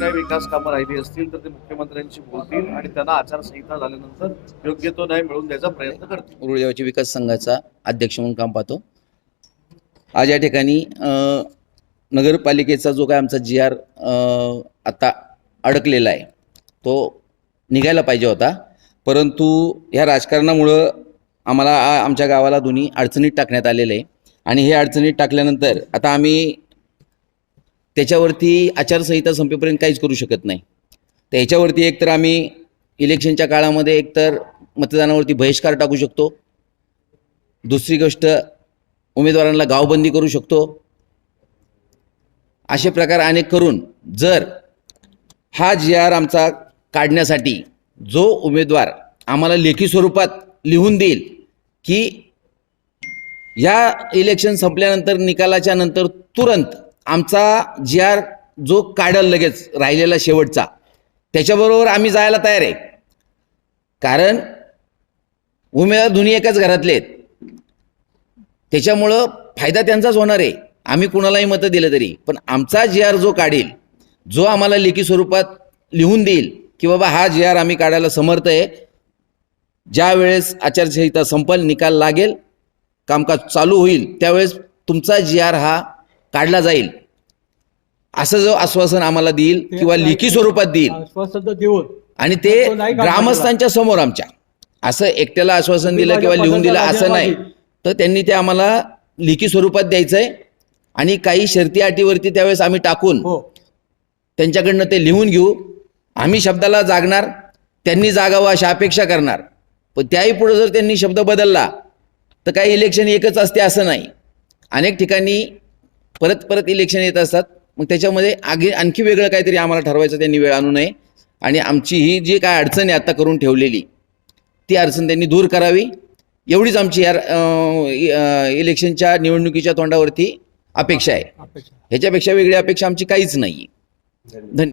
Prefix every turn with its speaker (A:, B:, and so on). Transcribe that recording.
A: काही विकास कामं राहिली असतील तर ते मुख्यमंत्र्यांशी बोलतील आणि त्यांना आचारसंहिता झाल्यानंतर योग्य तो न्याय मिळवून द्यायचा प्रयत्न करतील.
B: उरुळदेवाची विकास संघाचा अध्यक्ष म्हणून काम पाहतो. आज या ठिकाणी नगरपालिकेचा जो काय आमचा जी आर आता अडकलेला आहे तो निघायला पाहिजे होता. परंतु ह्या राजकारणामुळं आम्हाला आमच्या गावाला दोन्ही अडचणीत टाकण्यात आलेलं आहे. आणि हे अडचणीत टाकल्यानंतर आता आम्ही त्याच्यावरती आचारसंहिता संपेपर्यंत काहीच करू शकत नाही. तर याच्यावरती एकतर आम्ही इलेक्शनच्या काळामध्ये एकतर मतदानावरती बहिष्कार टाकू शकतो. दुसरी गोष्ट उमेदवारांना गावबंदी करू शकतो. असे प्रकार अनेक करून जर हा जी आर आमचा काढण्यासाठी जो उमेदवार आम्हाला लेखी स्वरूपात लिहून देईल की या इलेक्शन संपल्यानंतर निकालाच्या नंतर तुरंत आमचा जी आर जो काढल लगेच राहिलेला शेवटचा त्याच्याबरोबर आम्ही जायला तयार आहे. कारण उमेदवार दोन्ही एकाच घरातले आहेत. त्याच्यामुळं फायदा त्यांचाच होणार आहे. आम्ही कुणालाही मतं दिलं तरी. पण आमचा जी आर जो काढेल जो आम्हाला लेखी स्वरूपात लिहून देईल की बाबा हा जी आर आम्ही काढायला समर्थ आहे ज्या वेळेस आचारसंहिता संपल निकाल लागेल कामकाज चालू होईल त्यावेळेस तुमचा जी आर हा काढला जाईल. असं जो आश्वासन आम्हाला देईल किंवा लेखी स्वरूपात देईल.
C: देऊन.
B: आणि ते ग्रामस्थांच्या समोर आमच्या. असं एकट्याला आश्वासन दिलं किंवा लिहून दिलं असं नाही. तर त्यांनी ते आम्हाला लिखी स्वरूपात द्यायचंय. आणि काही शर्ती अटीवरती त्यावेळेस आम्ही टाकून
C: हो.
B: त्यांच्याकडनं ते लिहून घेऊ. आम्ही शब्दाला जागणार त्यांनी जागावं अशा अपेक्षा करणार. पण त्याही पुढे जर त्यांनी शब्द बदलला तर काही इलेक्शन एकच असते असं नाही. अनेक ठिकाणी परत परत इलेक्शन येत असतात. मग त्याच्यामध्ये आगे आणखी वेगळं काहीतरी आम्हाला ठरवायचं त्यांनी वेळ आणू नये. आणि आमची ही जी काय अडचण आहे आता करून ठेवलेली ती अडचण त्यांनी दूर करावी. एवढीच आमची या इलेक्शनच्या निवडणुकीच्या तोंडावरती अपेक्षा आहे. ह्याच्यापेक्षा वेगळी अपेक्षा आमची काहीच नाही धन्यवाद